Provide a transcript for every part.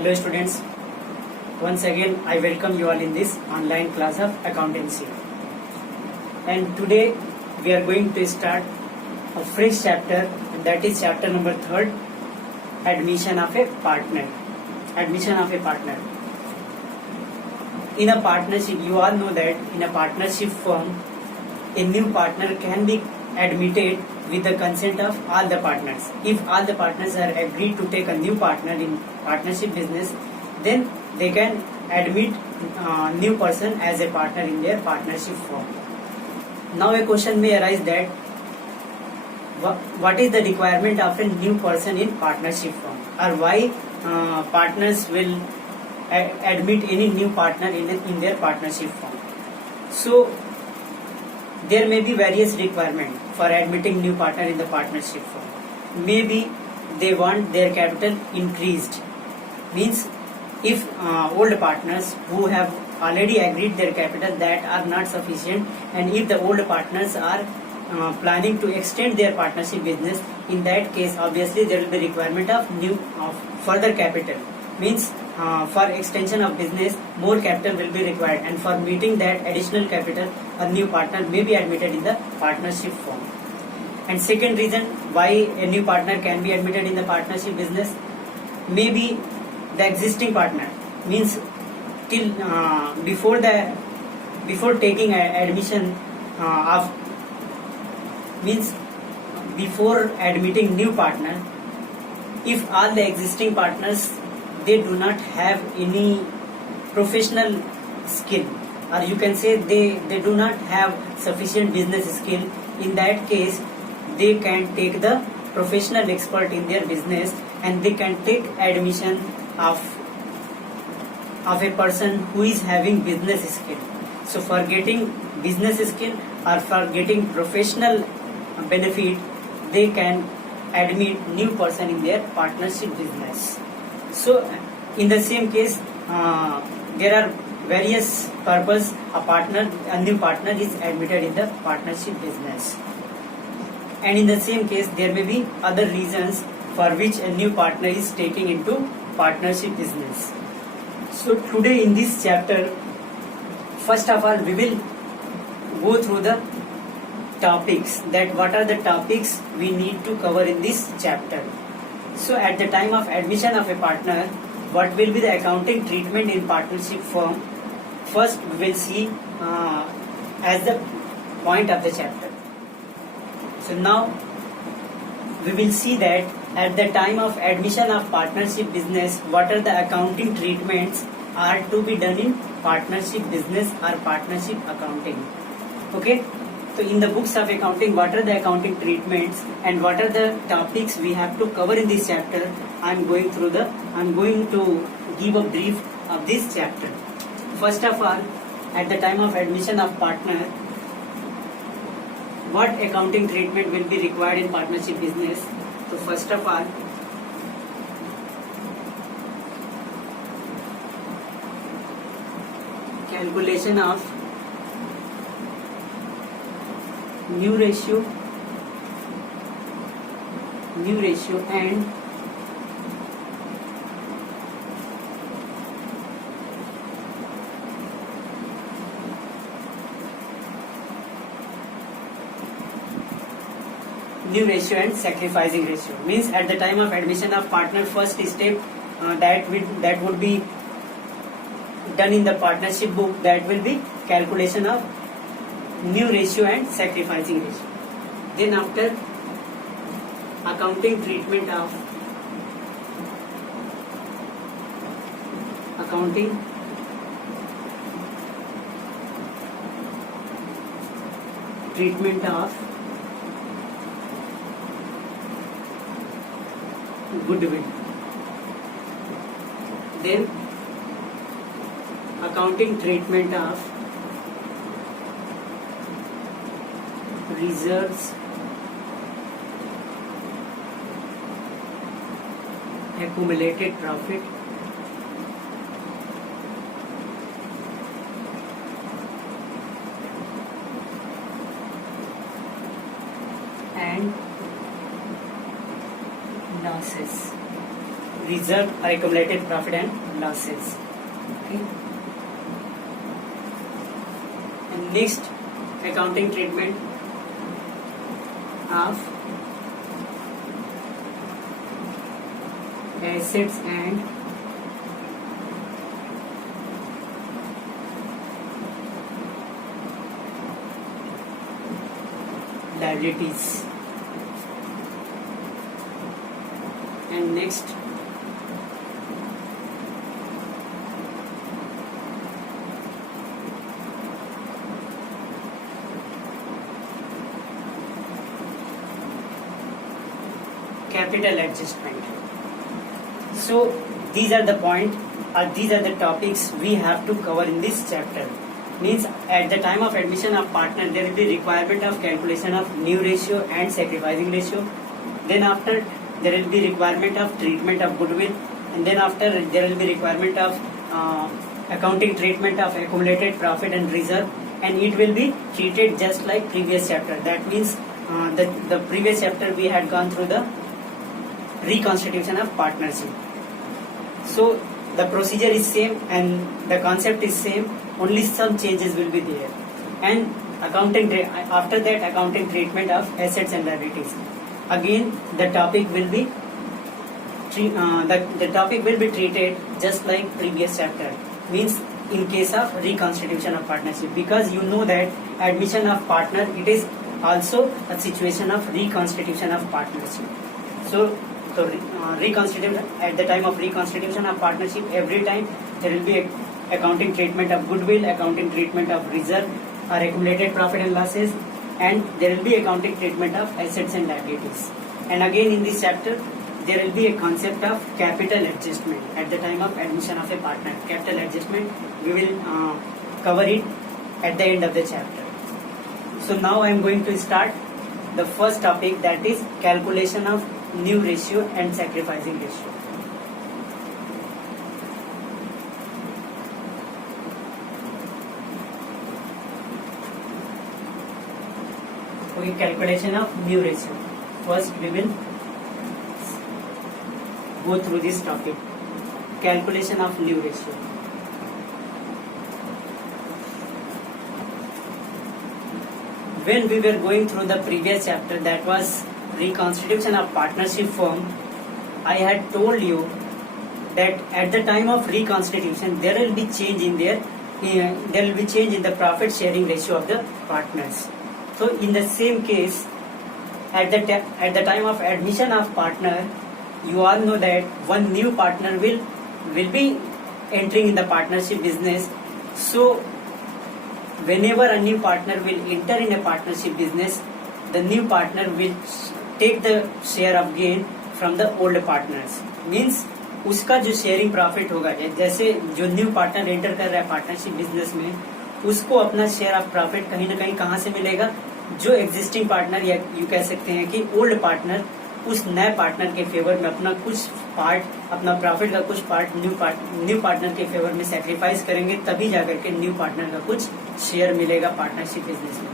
Hello students, once again I welcome you all in this online class of accountancy. And today we are going to start a fresh chapter, and that is chapter number 3, admission of a partner. Admission of a partner. In a partnership, you all know that in a partnership firm, a new partner can be admitted with the consent of all the partners. If all the partners are agreed to take a new partner in partnership business, then they can admit new person as a partner in their partnership firm. Now a question may arise that what is the requirement of a new person in partnership firm, or why partners will admit any new partner in their partnership firm. So there may be various requirements for admitting new partner in the partnership firm. Maybe they want their capital increased. Means if old partners who have already agreed their capital that are not sufficient, and if the old partners are planning to extend their partnership business, in that case obviously there will be requirement of further capital. Means for extension of business more capital will be required, and for meeting that additional capital a new partner may be admitted in the partnership firm. And second reason why a new partner can be admitted in the partnership business, maybe the existing partner, means till before taking admission of means before admitting new partner, if all the existing partners they do not have any professional skill, or you can say they do not have sufficient business skill, in that case they can take the professional expert in their business and they can take admission of a person who is having business skill. So for getting business skill or for getting professional benefit, they can admit new person in their partnership business. So in the same case there are various purpose a new partner is admitted in the partnership business, and in the same case there may be other reasons for which a new partner is taking into partnership business. So today in this chapter, first of all we will go through the topics, that what are the topics we need to cover in this chapter. So at the time of admission of a partner, what will be the accounting treatment in partnership firm? First we will see as the point of the chapter. So now we will see that at the time of admission of partnership business, what are the accounting treatments are to be done in partnership business or partnership accounting. Okay. So in the books of accounting, what are the accounting treatments and what are the topics we have to cover in this chapter? I am going to give a brief of this chapter. First of all, at the time of admission of partner, what accounting treatment will be required in partnership business? So first of all, calculation of new ratio and sacrificing ratio. Means at the time of admission of partner, first step that would be done in the partnership book, that will be calculation of new ratio and sacrificing ratio. Then after, accounting treatment of goodwill. Then accounting treatment of reserves, accumulated profit, and losses. reserve or accumulated profit and losses. Okay. And next, accounting treatment of assets and liabilities. And next, capital adjustment. So these are the point, or these are the topics we have to cover in this chapter. Means at the time of admission of partner, there will be requirement of calculation of new ratio and sacrificing ratio. Then after, there will be requirement of treatment of goodwill, and then after there will be requirement of accounting treatment of accumulated profit and reserve, and it will be treated just like previous chapter. That means the previous chapter we had gone through the reconstitution of partnership. So the procedure is same and the concept is same, only some changes will be there. And after that, accounting treatment of assets and liabilities. Again, the topic will be treated just like previous chapter. Means in case of reconstitution of partnership, because you know that admission of partner, it is also a situation of reconstitution of partnership. So reconstitution, at the time of reconstitution of partnership, every time there will be accounting treatment of goodwill, accounting treatment of reserve or accumulated profit and losses, and there will be accounting treatment of assets and liabilities. And again in this chapter, there will be a concept of capital adjustment at the time of admission of a partner. Capital adjustment, we will cover it at the end of the chapter. So now I am going to start the first topic, that is calculation of new ratio and sacrificing ratio. Okay, calculation of new ratio. First we will go through this topic, calculation of new ratio. When we were going through the previous chapter, that was reconstitution of partnership firm, I had told you that at the time of reconstitution there will be change in the profit sharing ratio of the partners. So in the same case, at the time of admission of partner, you all know that one new partner will be entering in the partnership business. So whenever a new partner will enter in a partnership business, the new partner will take the share of gain from the old partners. Means उसका जो sharing profit होगा, जैसे जो new partner enter कर रहा है partnership business में, उसको अपना शेयर ऑफ प्रॉफिट कहीं ना कहीं कहाँ से मिलेगा, जो एग्जिस्टिंग पार्टनर या यू कह सकते हैं कि ओल्ड पार्टनर उस नए पार्टनर के फेवर में अपना कुछ पार्ट, अपना प्रॉफिट का कुछ पार्ट न्यू पार्टनर के फेवर में सैक्रिफाइस करेंगे, तभी जाकर के न्यू पार्टनर का कुछ शेयर मिलेगा पार्टनरशिप बिजनेस में.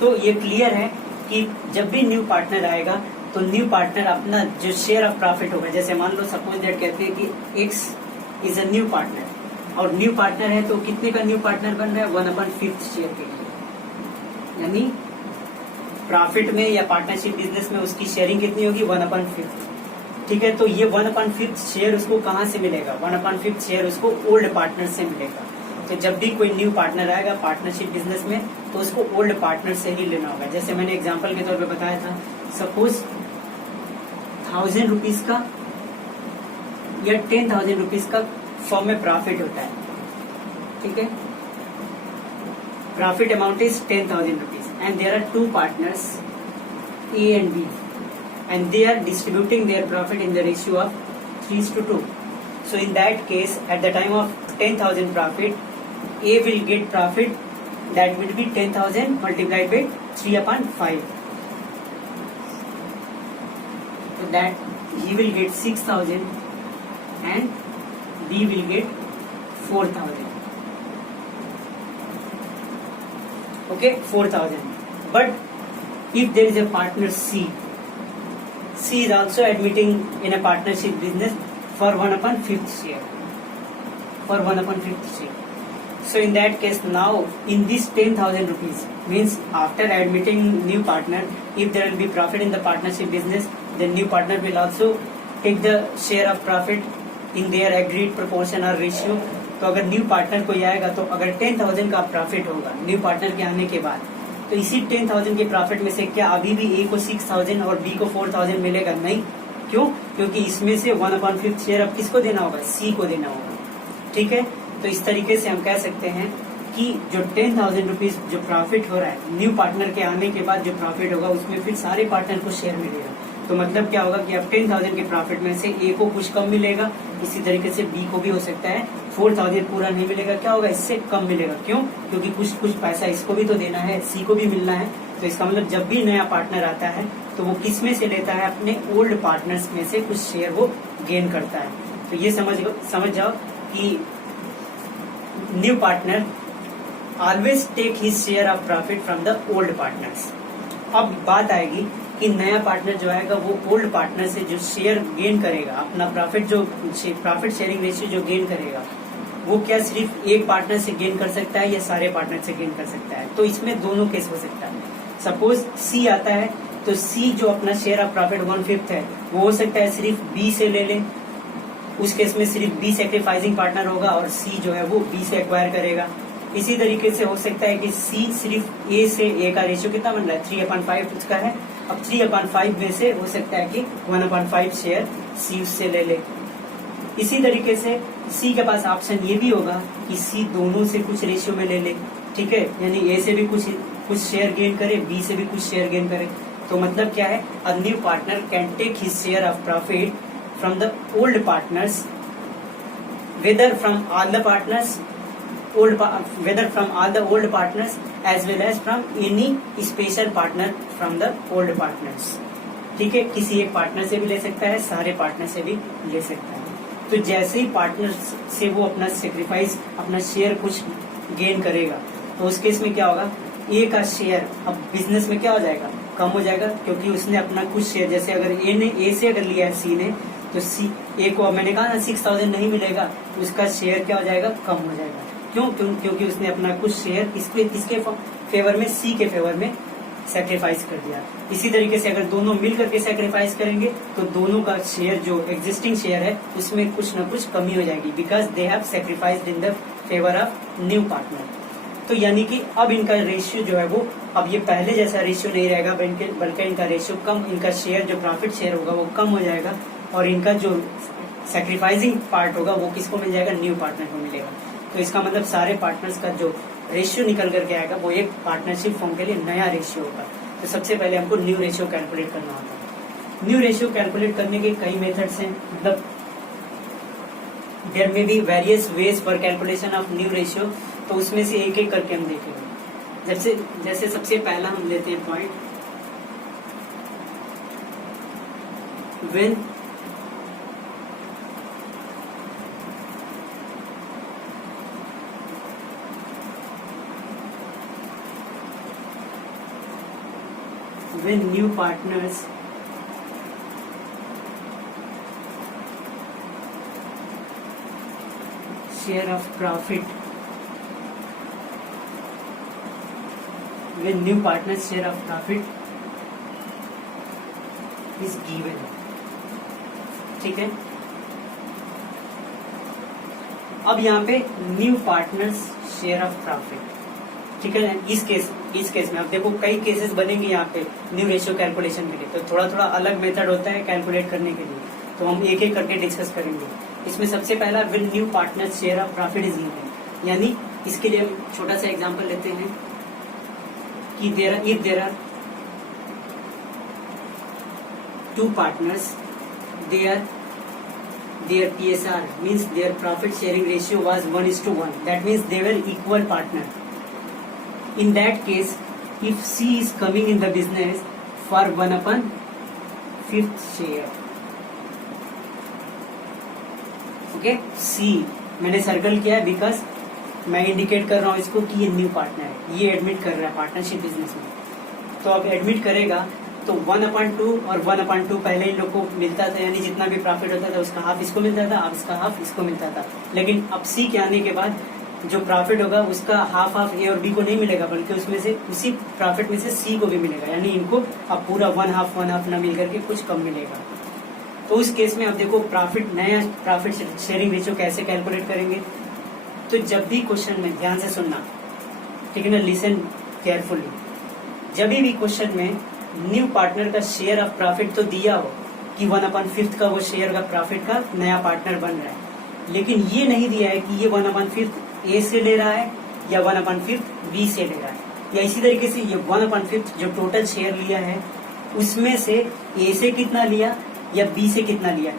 तो ये क्लियर है कि जब भी न्यू पार्टनर आएगा तो न्यू पार्टनर अपना जो शेयर ऑफ प्रॉफिट होगा, जैसे मान लो सपोज दैट कहते हैं कि x is a new partner, और न्यू पार्टनर है तो कितने का न्यू पार्टनर बन रहा है, 1/5 शेयर के लिए. यानी प्रॉफिट में या पार्टनरशिप बिजनेस में उसकी शेयरिंग कितनी होगी, 1/5. ठीक है, तो ये 1/5 शेयर उसको कहाँ से मिलेगा, 1/5 शेयर उसको ओल्ड पार्टनर से मिलेगा. तो जब भी कोई न्यू पार्टनर आएगा पार्टनरशिप बिजनेस में तो उसको ओल्ड पार्टनर से ही लेना होगा. जैसे मैंने एग्जांपल के तौर पे बताया था, सपोज 1000 रुपीज का या 10,000 रुपीज का फर्म में प्रॉफिट होता है. ठीक है, profit amount is 10,000 rupees and there are 2 partners A and B, and they are distributing their profit in the ratio of 3:2. So in that case, at the time of 10,000 profit, A will get profit that will be 10,000 multiplied by 3/5. So that he will get 6,000 and B will get 4,000. Okay, 4,000. But if there is a partner C is also admitting in a partnership business for 1/5 share. For 1/5 share. So in that case, now in this 10,000 rupees means after admitting new partner, if there will be profit in the partnership business, then new partner will also take the share of profit in their agreed proportion or ratio. तो अगर new partner कोई आएगा तो अगर 10,000 का profit होगा new partner के आने के बाद, तो इसी 10,000 के प्रॉफिट में से क्या अभी भी ए को 6,000 और बी को 4,000 मिलेगा? नहीं। क्यों? क्योंकि इसमें से 1/5 शेयर अब किसको देना होगा? सी को देना होगा। ठीक है, तो इस तरीके से हम कह सकते हैं कि जो 10,000 रुपीज जो प्रॉफिट हो रहा है न्यू पार्टनर के आने के बाद, जो प्रॉफिट होगा उसमें फिर सारे पार्टनर को शेयर मिलेगा। तो मतलब क्या होगा कि अब 10,000 के प्रॉफिट में से ए को कुछ कम मिलेगा, इसी तरीके से बी को भी हो सकता है 4,000 पूरा नहीं मिलेगा, क्या होगा? इससे कम मिलेगा। क्यों? क्योंकि कुछ पैसा इसको भी तो देना है, सी को भी मिलना है। तो इसका मतलब जब भी नया पार्टनर आता है तो वो किस में से लेता है? अपने ओल्ड पार्टनर्स में से कुछ शेयर वो गेन करता है। तो ये समझ जाओ कि new partner always take his share of profit from the old partners. अब बात आएगी कि नया पार्टनर जो आएगा वो ओल्ड पार्टनर से जो शेयर गेन करेगा, अपना प्रॉफिट शेयरिंग रेशियो जो गेन करेगा, वो क्या सिर्फ एक पार्टनर से गेन कर सकता है या सारे पार्टनर से गेन कर सकता है? तो इसमें दोनों केस हो सकता है। सपोज सी आता है तो सी जो अपना शेयर ऑफ प्रॉफिट 1/5 है वो हो सकता है सिर्फ बी से ले ले, उस केस में सिर्फ बी सैक्रिफाइसिंग पार्टनर होगा और सी जो है वो बी से एक्वायर करेगा। इसी तरीके से हो सकता है कि सी सिर्फ ए से, ए का रेशियो कितना बन रहा है? 3/5 उसका है। अब 3/5 में से हो सकता है कि 1/5 शेयर सी उससे ले ले। इसी तरीके से सी के पास ऑप्शन ये भी होगा कि सी दोनों से कुछ रेशियो में ले ले। ठीक है, यानी ए से भी कुछ शेयर गेन करे, बी से भी कुछ शेयर गेन करे। तो मतलब क्या है? A new partner can take his share of profit from the old partners, whether from all the old partners as well as from any special partner from the old partners। ठीक है, किसी एक partner से भी ले सकता है, सारे पार्टनर से भी ले सकता है। तो जैसे ही पार्टनर से वो अपना सेक्रीफाइस, अपना शेयर कुछ गेन करेगा, तो उस केस में क्या होगा? ए का शेयर अब बिजनेस में क्या हो जाएगा? कम हो जाएगा, क्योंकि उसने अपना कुछ शेयर, जैसे अगर ए से अगर लिया है सी ने, तो सी ए को मैंने कहा ना 6,000 नहीं मिलेगा, उसका शेयर क्या हो जाएगा? कम हो जाएगा। क्यों? क्योंकि उसने अपना कुछ शेयर किसके फेवर में? सी के फेवर में सैक्रिफाइस कर दिया। इसी तरीके से अगर दोनों मिल करके सैक्रिफाइस करेंगे तो दोनों का शेयर जो एग्जिस्टिंग शेयर है उसमें कुछ न कुछ कमी हो जाएगी, because they have sacrificed in the favour of new partner. तो यानी कि अब इनका रेशियो जो है वो अब ये पहले जैसा रेशियो नहीं रहेगा, बल्कि इनका रेशियो कम, इनका शेयर जो प्रॉफिट शेयर होगा वो कम हो जाएगा और इनका जो सैक्रिफाइसिंग पार्ट होगा वो किसको मिल जाएगा? न्यू पार्टनर को मिलेगा। तो इसका मतलब सारे पार्टनर्स का जो रेशियो निकल करके आएगा वो एक पार्टनरशिप फॉर्म के लिए नया रेशियो होगा। तो सबसे पहले हमको न्यू रेशियो कैलकुलेट करना होता है। न्यू रेशियो कैलकुलेट करने के कई मेथड्स हैं, मतलब there may be various ways for calculation of new ratio. तो उसमें से एक एक करके हम देखेंगे। जैसे सबसे पहला हम लेते हैं point, when new partners share of profit, when new partners share of profit is given। ठीक है, अब यहाँ पे new partners share of profit, ठीक है। इस केस में अब देखो कई केसेस बनेंगे यहाँ पे न्यू रेशियो कैलकुलेशन के लिए, तो थोड़ा थोड़ा अलग मेथड होता है कैलकुलेट करने के लिए, तो हम एक एक करके डिस्कस करेंगे। इसमें सबसे पहला will new partner share of profit is given, यानी इसके लिए छोटा सा एग्जांपल लेते हैं कि if there are two partners, their PSR means their profit sharing ratio was 1:1. That means they were equal partner. In that case, if C is coming in the business for 1/5 share, okay, C मैंने circle किया है because मैं indicate कर रहा हूँ इसको कि ये न्यू पार्टनर है, ये एडमिट कर रहा है पार्टनरशिप बिजनेस में। तो अब एडमिट करेगा तो 1/2 और 1/2 पहले इन लोग को मिलता था, यानी जितना भी प्रॉफिट होता था उसका हाफ इसको मिलता था, अब इसका हाफ इसको मिलता था। लेकिन अब सी के आने के बाद जो प्रॉफिट होगा उसका हाफ हाफ ए और बी को नहीं मिलेगा, बल्कि उसमें से उसी प्रॉफिट में से सी को भी मिलेगा, यानी इनको अब पूरा 1/2 न मिल करके कुछ कम मिलेगा। तो उस केस में अब देखो प्रॉफिट, नया प्रॉफिट शेयरिंग रेशियो कैसे कैलकुलेट करेंगे। तो जब भी क्वेश्चन में ध्यान से सुनना, ठीक है ना, लिसन केयरफुली। जब भी क्वेश्चन में न्यू पार्टनर का शेयर ऑफ प्रॉफिट तो दिया हो कि 1/5 का वो शेयर का प्रॉफिट का नया पार्टनर बन रहा है, लेकिन ये नहीं दिया है कि ये 1/5 ए से ले रहा है या 1/5 बी से ले रहा है, या इसी तरीके से ये 1/5 जो टोटल शेयर लिया है उसमें से ए से कितना लिया या बी से कितना लिया,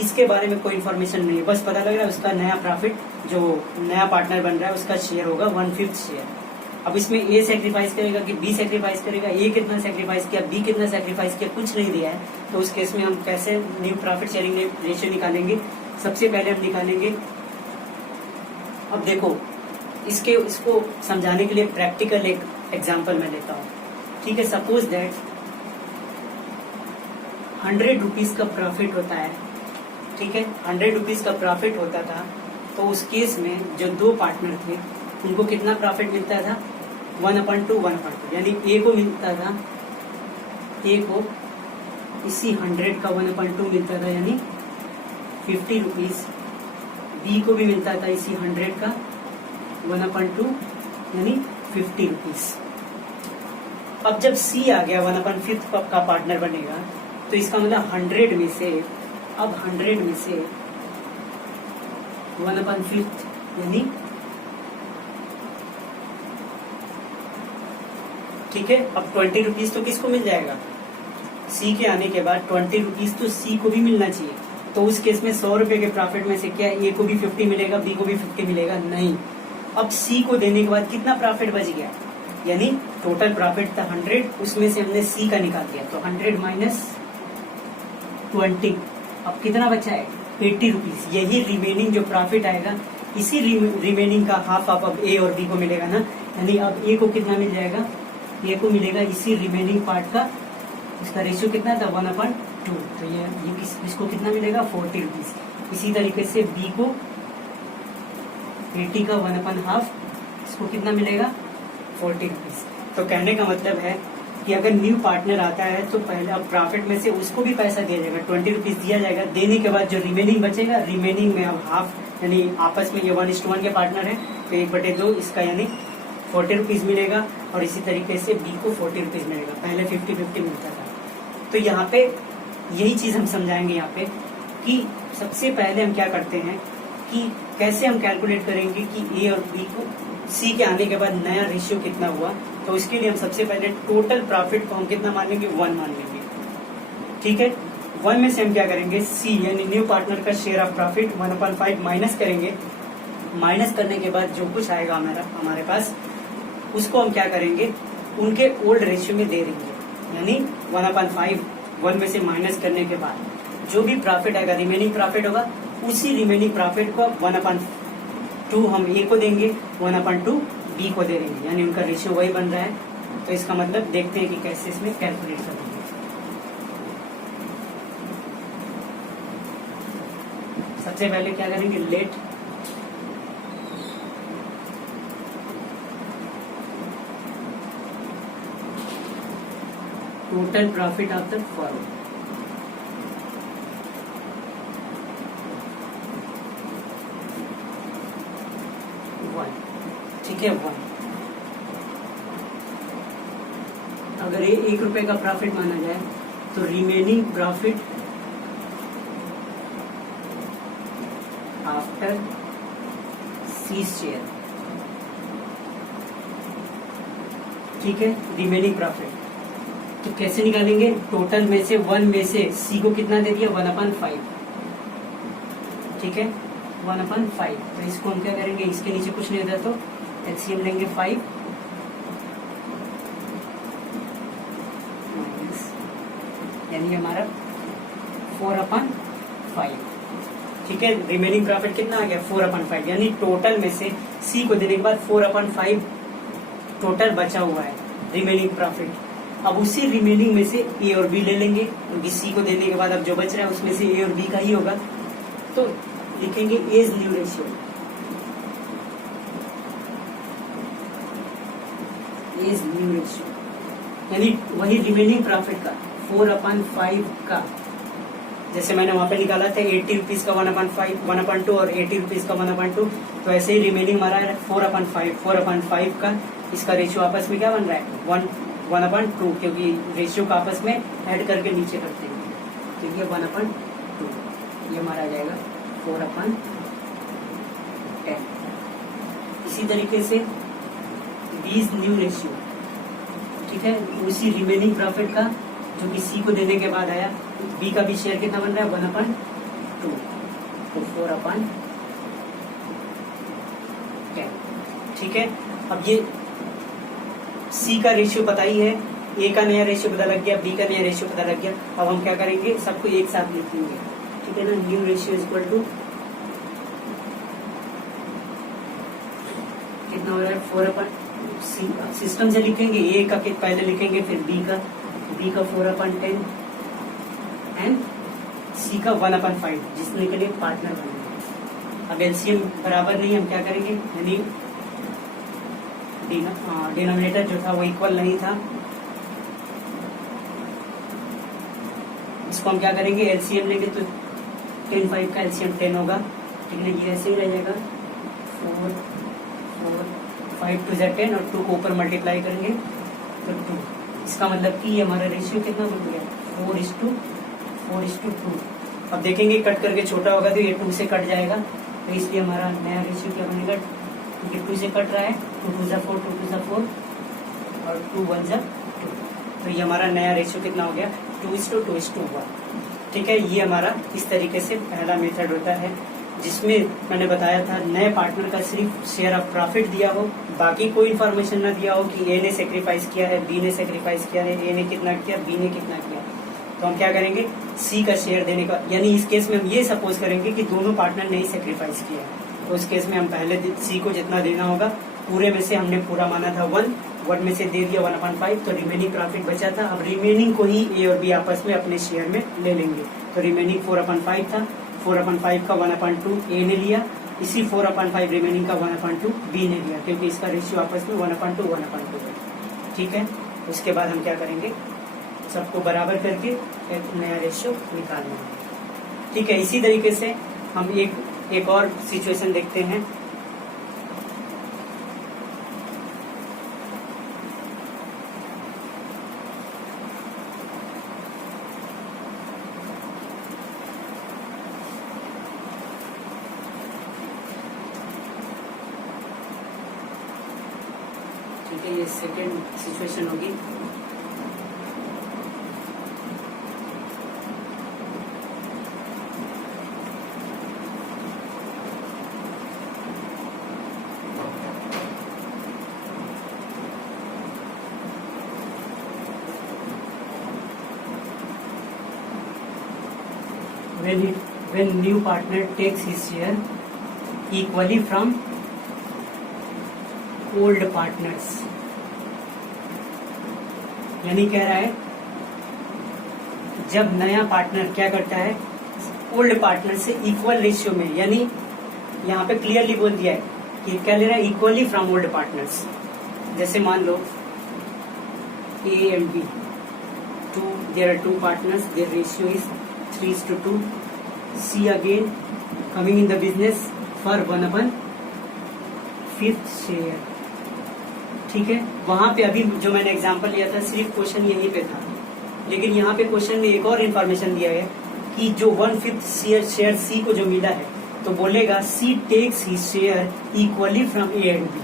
इसके बारे में कोई इन्फॉर्मेशन नहीं है। बस पता लग रहा है उसका नया प्रॉफिट जो नया पार्टनर बन रहा है उसका शेयर होगा 1/5 शेयर। अब इसमें ए सेक्रीफाइस करेगा कि बी सेक्रीफाइस करेगा, ए कितना सेक्रीफाइस किया, बी कितना सेक्रीफाइस किया, कुछ नहीं दिया है। तो उस केस में हम कैसे न्यू प्रॉफिट शेयरिंग रेशियो निकालेंगे। सबसे पहले हम निकालेंगे, अब देखो इसको समझाने के लिए प्रैक्टिकल एक एग्जांपल मैं लेता हूँ। ठीक है, सपोज दैट 100 रुपीज का प्रॉफिट होता है, ठीक है, 100 रुपीज का प्रॉफिट होता था। तो उस केस में जो दो पार्टनर थे उनको कितना प्रॉफिट मिलता था, 1/2, यानी ए को मिलता था, ए को इसी 100 का 1/2 मिलता था, यानी 50 रुपीज। बी को भी मिलता था इसी 100 का 1/2, यानी 50 रुपीज। अब जब सी आ गया 1/5 का पार्टनर बनेगा, तो इसका मतलब 100 में से, अब 100 में से 1/5 यानी, ठीक है, अब 20 रुपीज तो किसको मिल जाएगा, सी के आने के बाद 20 रुपीज तो सी को भी मिलना चाहिए। तो उस केस में 100 रुपए के प्रॉफिट में से क्या ए को भी 50 मिलेगा, बी को भी 50 मिलेगा, नहीं। अब सी को देने के बाद कितना प्रॉफिट बच गया, यानी टोटल प्रॉफिट था 100, उसमें से हमने सी का निकाल दिया, तो 100 माइनस 20, अब कितना बचा है 80 रुपीज। यही रिमेनिंग जो प्रॉफिट आएगा, इसी रिमेनिंग का हाफ अब ए और बी को मिलेगा ना, यानी अब ए को कितना मिल जाएगा, ए को मिलेगा इसी रिमेनिंग पार्ट का, इसका रेशियो कितना था 1/2, तो ये इसको कितना मिलेगा 40 रुपीज। इसी तरीके से बी को 80 का 1/2, इसको कितना मिलेगा 40 रुपीज। तो कहने का मतलब है कि अगर न्यू पार्टनर आता है तो पहले अब प्रॉफिट में से उसको भी पैसा दिया जाएगा, 20 रुपीज दिया जाएगा। देने के बाद जो रिमेनिंग बचेगा, रिमेनिंग में अब हाफ, यानी आपस में ये 1:1 के पार्टनर है, तो 1/2 इसका, यानी 40 रुपीज मिलेगा। और इसी तरीके से बी को 40 रुपीज मिलेगा, पहले 50-50 मिलता था। तो यहाँ पे यही चीज हम समझाएंगे यहाँ पे कि सबसे पहले हम क्या करते हैं कि कैसे हम कैलकुलेट करेंगे कि ए और बी को सी के आने के बाद नया रेशियो कितना हुआ। तो इसके लिए हम सबसे पहले टोटल प्रॉफिट को हम कितना मान लेंगे, 1 मान लेंगे, ठीक है। 1 में से हम क्या करेंगे, सी यानी न्यू पार्टनर का शेयर ऑफ प्रॉफिट 1/5 माइनस करेंगे। माइनस करने के बाद जो कुछ आएगा हमारे पास, उसको हम क्या करेंगे, उनके ओल्ड रेशियो में दे देंगे, यानी 1/5 1 में से माइनस करने के बाद जो भी प्रॉफिट आएगा, रिमेनिंग प्रॉफिट होगा, उसी रिमेनिंग प्रॉफिट को 1/2 हम ए को देंगे, 1/2 बी को दे देंगे, यानी उनका रेशियो वही बन रहा है। तो इसका मतलब देखते हैं कि कैसे इसमें कैलकुलेट करेंगे। सबसे पहले क्या करेंगे, let total profit of the firm, ठीक है 1। अगर ये 1 रुपए का प्रॉफिट माना जाए तो remaining profit after C share, ठीक है, रिमेनिंग प्रॉफिट। तो कैसे निकालेंगे, टोटल में से 1 में से सी को कितना दे दिया 1/5, ठीक है 1/5। तो इसको हम क्या करेंगे, इसके नीचे कुछ नहीं होता तो एलसीएम लेंगे 5 माइनस, यानी हमारा 4/5, ठीक है। रिमेनिंग प्रॉफिट कितना आ गया 4/5, यानी टोटल में से सी को देने के बाद 4/5 टोटल बचा हुआ है रिमेनिंग प्रॉफिट। अब उसी रिमेनिंग में से ए और बी ले लेंगे, क्योंकि सी को देने के बाद अब जो बच रहा है उसमें से ए और बी का ही होगा, तो लिखेंगे as new ratio, as new ratio, यानी वही रिमेनिंग प्रॉफिट का 4/5 का, जैसे मैंने वहां पे निकाला था 80 रुपीज का 1/2 और 80 रुपीज का 1/2, तो ऐसे ही रिमेनिंग हमारा है 4/5 का। इसका रेशियो आपस में क्या बन रहा है 1/2, क्योंकि रेशियो का आपस में ऐड करके नीचे करते हैं, तो ये 1/2, ये हमारा आ जाएगा 4/10। इसी तरीके से बीज न्यू रेशियो, ठीक है, उसी रिमेनिंग प्रॉफिट का जो कि सी को देने के बाद आया, बी का भी शेयर कितना बन रहा है 1/2, तो 4/10, ठीक है। अब ये सी का रेशियो पता ही है, ए का नया रेशियो पता लग गया, बी का नया रेशियो पता लग गया। अब हम क्या करेंगे, सबको एक साथ लिखेंगे, ठीक है ना। न्यू रेशियो इक्वल टू कितना हो रहा है 4/, सिस्टम से लिखेंगे, ए का पहले लिखेंगे, फिर बी का 4/10 एंड सी का 1/5, जिसने के लिए पार्टनर बनेंगे। अब एलसीएम बराबर नहीं, हम क्या करेंगे, यानी डिनोमिनेटर जो था वो इक्वल नहीं था, इसको हम क्या करेंगे, एलसीएम लेंगे तो 10/5 का एलसीएम 10 होगा, ठीक है। ये ऐसे ही रह जाएगा 4 5 2 10 और 2 को ऊपर मल्टीप्लाई करेंगे तो 2। इसका मतलब कि ये हमारा रेशियो कितना बन गया 4:2। अब देखेंगे कट करके छोटा होगा तो ये 2 से कट जाएगा, तो इसलिए हमारा नया रेशियो क्या बनेगा, क्योंकि 2 से कट रहा है, 2 2 जा 4 और 2 1 जा 2, तो ये हमारा नया रेशियो कितना हो गया 2:2:1, ठीक है। ये हमारा इस तरीके से पहला मेथड होता है, जिसमें मैंने बताया था नए पार्टनर का सिर्फ शेयर ऑफ प्रॉफिट दिया हो, बाकी कोई इन्फॉर्मेशन ना दिया हो कि ए ने सेक्रीफाइस किया है, बी ने सेक्रीफाइस किया है, ए ने कितना किया, बी ने कितना किया, तो हम क्या करेंगे, सी का शेयर देने का, यानी इस केस में हम ये सपोज करेंगे कि दोनों पार्टनर ने ही सेक्रीफाइस किया है, तो उस केस में हम पहले सी को जितना देना होगा, पूरे में से हमने पूरा माना था 1 में से दे दिया 1/5, तो रिमेनिंग प्रॉफिट बचा था। अब रिमेनिंग को ही ए और बी आपस में अपने शेयर में ले लेंगे, तो रिमेनिंग 4/5 था, 4/5 का 1/2 ए ने लिया, इसी 4/5 रिमेनिंग का 1/2 बी ने लिया, क्योंकि इसका रेशियो आपस में 1/2 है, ठीक है। उसके बाद हम क्या करेंगे, सबको बराबर करके एक नया रेशियो निकालना है, ठीक है। इसी तरीके से हम एक और सिचुएशन देखते हैं, ठीक है। ये सेकेंड सिचुएशन होगी, when new partner takes his share equally from old partners, यानी कह रहा है जब नया पार्टनर क्या करता है ओल्ड पार्टनर से इक्वल रेशियो में, यानी यहाँ पे क्लियरली बोल दिया है कि क्या ले रहा है, इक्वली फ्रॉम ओल्ड पार्टनर्स। जैसे मान लो A and B, there are two partners, their ratio is 3:2. C again coming in the business for 1/5 share, ठीक है। वहां पे अभी जो मैंने एग्जांपल लिया था सिर्फ क्वेश्चन यहीं पे था, लेकिन यहाँ पे क्वेश्चन में एक और इन्फॉर्मेशन दिया है कि जो 1/5 शेयर सी को जो मिला है, तो बोलेगा C takes his share equally from A and B,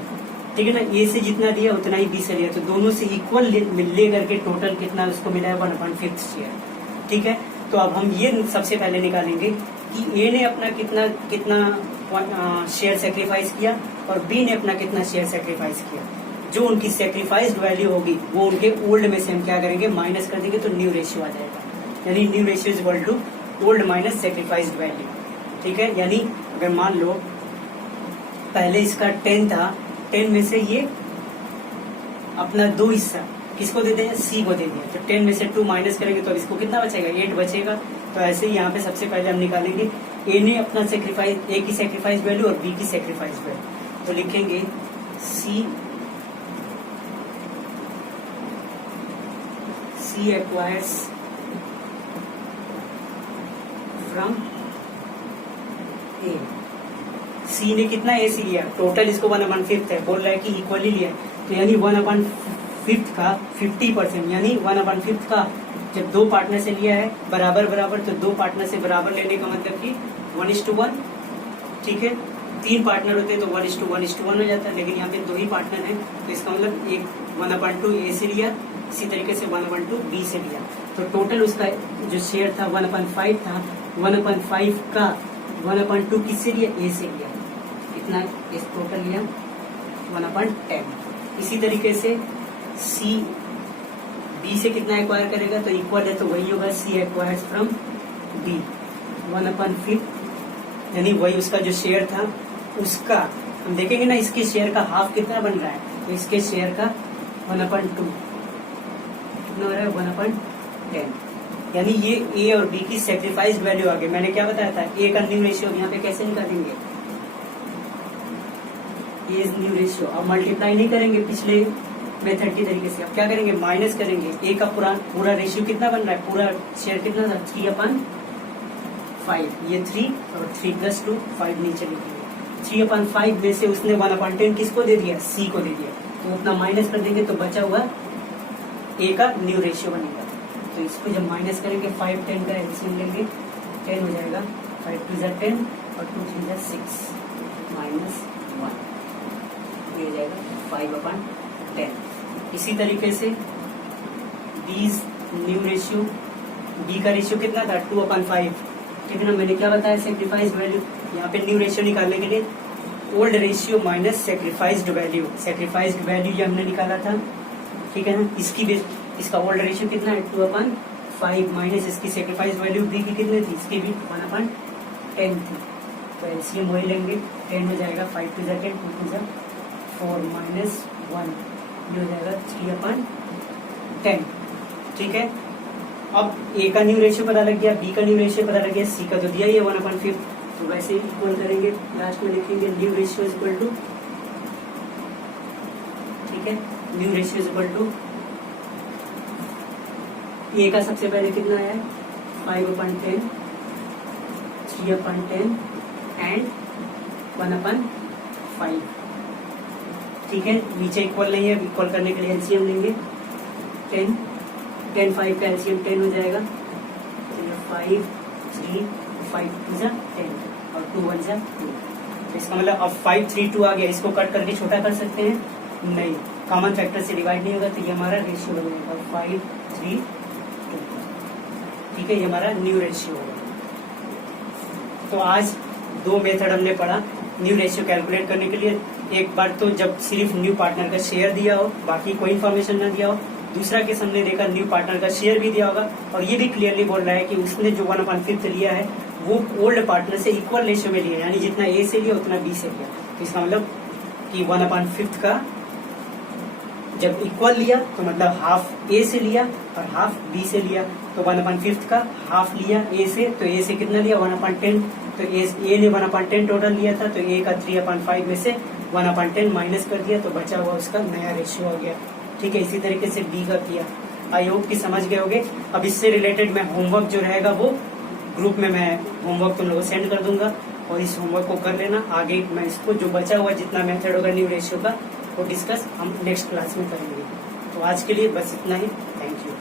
ठीक है ना। ए से जितना दिया उतना ही बी से लिया, तो दोनों से इक्वल ले करके टोटल कितना उसको मिला है 1/5 शेयर, ठीक है। तो अब हम ये सबसे पहले निकालेंगे कि ए ने अपना कितना शेयर सेक्रीफाइस किया और बी ने अपना कितना शेयर सेक्रीफाइस किया। जो उनकी सेक्रीफाइस्ड वैल्यू होगी वो उनके ओल्ड में से हम क्या करेंगे, माइनस कर देंगे, तो न्यू रेशियो आ जाएगा, यानी new ratio is equal to old minus sacrificed value, ठीक है। यानी अगर मान लो पहले इसका 10 था, 10 में से ये अपना 2 हिस्सा किसको दे दिया, सी को दे दिया। तो 10 में से 2 माइनस करेंगे तो इसको कितना बचेगा, 8 बचेगा। तो ऐसे ही यहाँ पे सबसे पहले हम निकालेंगे ए ने अपना सेक्रीफाइस, ए की सेक्रीफाइस वैल्यू और बी की सेक्रीफाइस वैल्यू। तो लिखेंगे सी एक्वायर्स फ्रॉम ए। सी ने कितना ए सी लिया, टोटल इसको 1/5 है, बोल रहा है कि इक्वली लिया, तो यानी 1/5 का 50%, यानी 1/5 का जब दो पार्टनर से लिया है बराबर बराबर, तो दो पार्टनर से बराबर लेने का मतलब कि 1:1। ठीक है, 3 पार्टनर होते हैं तो 1:1 हो जाता है, लेकिन यहाँ पे 2 ही पार्टनर हैं, तो इसका मतलब एक 1/2 ए से लिया, इसी तरीके से 1/2 बी से लिया। तो टोटल उसका जो शेयर था 1/5 था, 1/5 का 1/2 किससे लिया, ए से लिया, इतना इस टोटल लिया 1/10। इसी तरीके से सी बी से कितना एक्वायर करेगा, तो इक्वल है तो वही होगा, सी एक्वायर्स फ्रॉम बी 1/5, यानी वही उसका जो शेयर था उसका। हम देखेंगे ना इसके शेयर का हाफ कितना बन रहा है, तो इसके शेयर का 1/2 कितना हो रहा है, 1/10। यानी ये ए और बी की सेक्रीफाइस्ड वैल्यू आ गई। मैंने क्या बताया था, ए का न्यू रेशियो यहाँ पे कैसे निकालेंगे, ए न्यू रेशियो। अब मल्टीप्लाई नहीं करेंगे पिछले मेथड की तरीके से, अब क्या करेंगे, माइनस करेंगे। ए का पूरा रेशियो कितना बन रहा है, पूरा शेयर कितना था, 3/5, ये 3 और 3 + 2 5 नीचे लिखेंगे। 3/5 में से उसने 1/10 किसको दे दिया, सी को दे दिया, तो उतना माइनस कर देंगे तो बचा हुआ ए का न्यू रेशियो बनेगा। तो इसको जब माइनस करेंगे 5 10 का एलसीएम लेंगे, 10 हो जाएगा, 5 2 = 10 और 2 3 = 6 -1, ये हो जाएगा 5/10। इसी तरीके से बीज न्यू रेशियो, बी का रेशियो कितना था, 2/5। ठीक है ना, मैंने क्या बताया, सेक्रीफाइस वैल्यू। यहाँ पे न्यू रेशियो निकालने के लिए old ratio minus sacrificed value, sacrificed value ये हमने निकाला था। ठीक है ना, इसका ओल्ड रेशियो कितना है, 2/5 माइनस इसकी सेक्रीफाइस वैल्यू बी की कितनी थी, इसकी भी 1/10 थी। तो एलसीएम वही लेंगे, 10 हो जाएगा, 5 2 = 10, 2 2 = 4 -1, ये हो जाएगा 3/10। ठीक है, अब ए का न्यू रेशियो पता लग गया, बी का न्यू रेशियो पता लग गया, सी का तो दिया ही है 1/5, तो वैसे इक्वल करेंगे, लास्ट में लिखेंगे न्यू रेशियो इक्वल टू, ठीक है, न्यू रेशियो इक्वल टू ए का सबसे पहले कितना है, 5/10, 3/10 एंड 1/5। ठीक है, नीचे इक्वल नहीं है, इक्वल करने के लिए एलसीएम लेंगे, 10 10 5 का एलसीएम 10 हो जाएगा, 5 3 5 2 = 10 और 2 1 = 2। इसका मतलब अब 5 3 2 आ गया, इसको कट करके छोटा कर सकते हैं, नहीं, कॉमन फैक्टर से डिवाइड नहीं होगा, तो ये हमारा रेशियो बनेगा 5 3 2। ठीक है, ये हमारा न्यू रेशियो होगा। तो आज 2 मेथड हमने पढ़ा न्यू रेशियो कैलकुलेट करने के लिए। एक बार तो जब सिर्फ न्यू पार्टनर का शेयर दिया हो, बाकी कोई इन्फॉर्मेशन ना दिया हो। दूसरा केस हमने देखा न्यू पार्टनर का शेयर भी दिया होगा, और ये भी क्लियरली बोल रहा है कि उसने जो 1/5 लिया है वो ओल्ड पार्टनर से इक्वल रेशियो में लिया, यानी जितना ए से लिया उतना बी से लिया। तो इसका मतलब कि 1/5 का जब इक्वल लिया तो मतलब हाफ ए से लिया और हाफ बी से लिया। तो 1/5 का हाफ लिया ए से, तो ए से कितना लिया, 1/10। तो ए ने 1/10 टोटल लिया था, तो ए का 3/5 में से 1/10 माइनस कर दिया, तो बचा हुआ उसका नया रेशियो आ गया। ठीक है, इसी तरीके से बी का किया। आई होप कि समझ गए होगे। अब इससे रिलेटेड मैं होमवर्क जो रहेगा वो ग्रुप में मैं होमवर्क तुम लोगों को सेंड कर दूंगा, और इस होमवर्क को कर लेना। आगे मैं इसको जो बचा हुआ जितना मेथड होगा न्यू रेशियो का वो डिस्कस हम नेक्स्ट क्लास में करेंगे। तो आज के लिए बस इतना ही। Thank you.